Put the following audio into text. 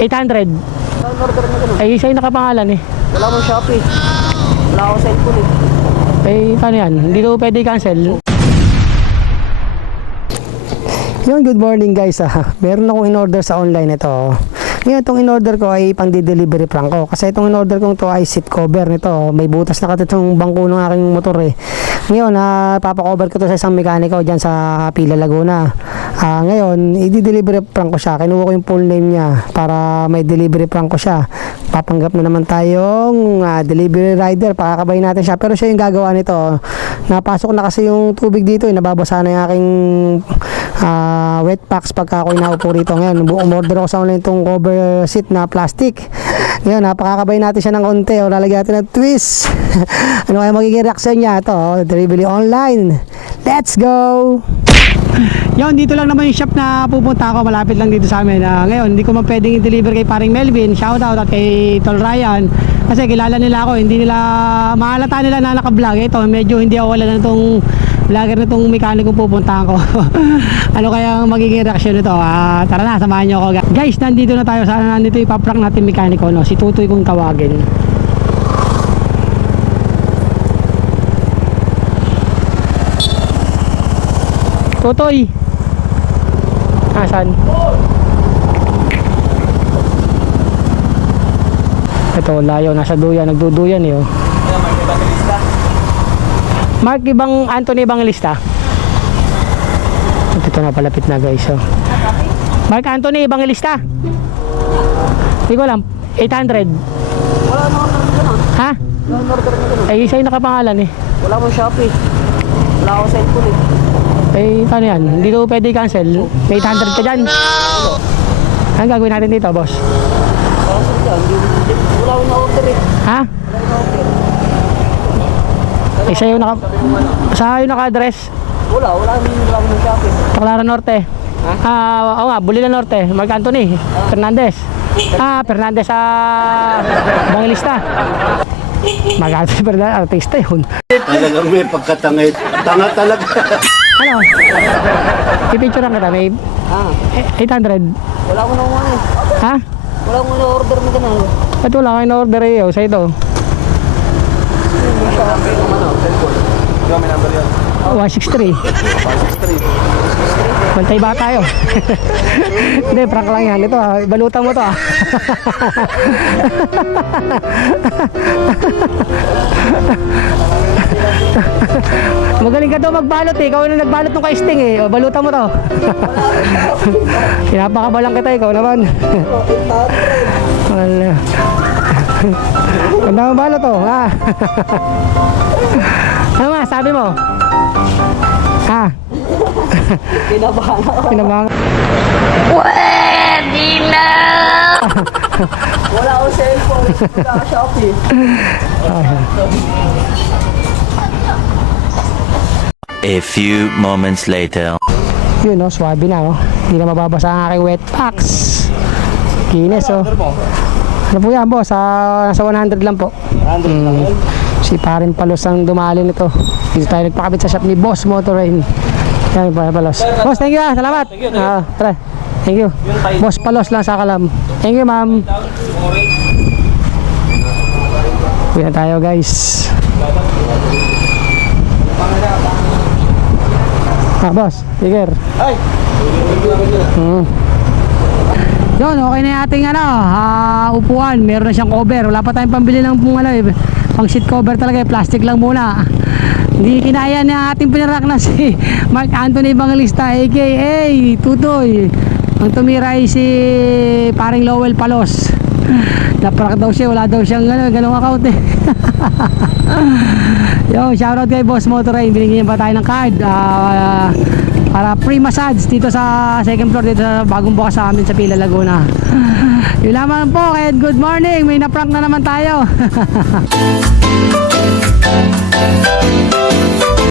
800. Order na ganun. Ay, sa'yo nakapangalan eh. Wala akong Shopee. Wala akong cellphone eh. Ay, paano yan? Hindi ko pwede cancel. Yun, good morning guys. Meron akong in-order sa online ito. Ngayon, itong in-order ko ay pang delivery prank ko. Kasi itong in-order kong to ay seat cover nito. May butas na kasi itong bangko ng aking motor eh. Ngayon, papakover ko to sa isang mekaniko dyan sa Pila, Laguna. Ngayon, i-delivery prank ko siya. Kinuha ko yung full name niya para may delivery prank ko siya. Papanggap na naman tayong delivery rider. Pakakabayin natin siya. Pero siya yung gagawa nito. Napasok na kasi yung tubig dito. Nababasa na yung aking wet packs pagka ako inaupo rito. Ngayon, umorder ako sa online itong cover seat na plastic. Ngayon, napakakabay natin siya ng konti. O lalagyan natin ng twist. Ano kaya magiging reaction niya? Ito, delivery online. Let's go! Yon, dito lang naman yung shop na pupunta ako. Malapit lang dito sa amin. Ngayon, hindi ko man pwedeng i-deliver kay paring Melvin. Shoutout at kay Tol Ryan. Kasi kilala nila ako. Hindi nila, mahalata nila na naka-vlog. Ito, medyo hindi ako wala na itong vlogger na itong mekaniko pupuntahan ko. Ano kaya magiging reaction nito? Tara na, samahan nyo ako. Guys, nandito na tayo. Sana nandito ipaprank natin mekaniko. No? Si Tutoy kung tawagin. Tutoy! Asan? Ito, layo. Nasa duyan. Nagduduyan eh. Oh. Mark ibang Anthony Evangelista. Ito na palapit na guys. Oh. Mark Anthony Evangelista. Hindi ko alam. 800. Wala akong order na ganun. Ha? Wala akong order na ganun. Ay, sa'yo nakapangalan eh. Wala akong Shopee. Wala akong cellphone eh. Ay, paano yan? Hindi ko pwede cancel. May 800 ka dyan. Anong gagawin natin dito, boss? Wala akong na-order eh. Ha? Wala akong order. Eh, sa'yo naka-address? Wala akong Shopee. Taclara Norte. Oo nga, Bulila Norte. Mark Anthony Fernandez. Fernandez sa Evangelista. Mark Anthony Fernandez, artista yun. Talagang may pagkatangay. Tanga talaga. Ano? I-picture lang kita, may 800. Wala akong nakuha eh. Ha? Wala akong na-order na ganun. Ba't wala kayo na-order eh? Sa ito. May number yun. 163. Bantay ba tayo? Hindi, prank lang yan. Ito balutan mo to Magaling ka daw magbalot eh. Ikaw na nagbalot ng ka-sting eh. Balutan mo to. Pinapakabalang kita, ikaw naman. Wala. Ganda mo balot to, ha? Ano ma, sabi mo? Ha? Kinabahan ako. Pinabahan. Pwede na! Wala akong cellphone. Wala akong Shopee. A few moments later. Yun no, swabe na oh. Hindi na mababasa ang aking wet packs. Kinis oh. Ano po yan boss? Nasa 100 lang po. 100 lang yun. Si Parin Palos ang dumali nito. Dito tayo nagpakabit sa shop ni Boss Motorrain. Yan, Parin Palos. Boss, thank you salamat. Tara. Thank you. Boss Palos lang sa Kalam. Thank you ma'am. Uwi na tayo guys. Boss, tiger. Ay! Yun, okay na yung ating upuan. Meron na siyang cover. Wala pa tayong pambili ng pang seat cover talaga. Plastic lang muna. Hindi kinaya na ating pinarak na si Mark Anthony Evangelista aka Tutoy. Ang tumira ay si paring Lowell Palos. Naparak daw siya. Wala daw siyang ganong account eh. Yo, shoutout kay Boss Motorrain. Binigyan pa tayo ng card para free massage dito sa second floor dito sa bagong bukas sa amin sa Pila, Laguna. Yun lamang po, and good morning. May na-prank na naman tayo.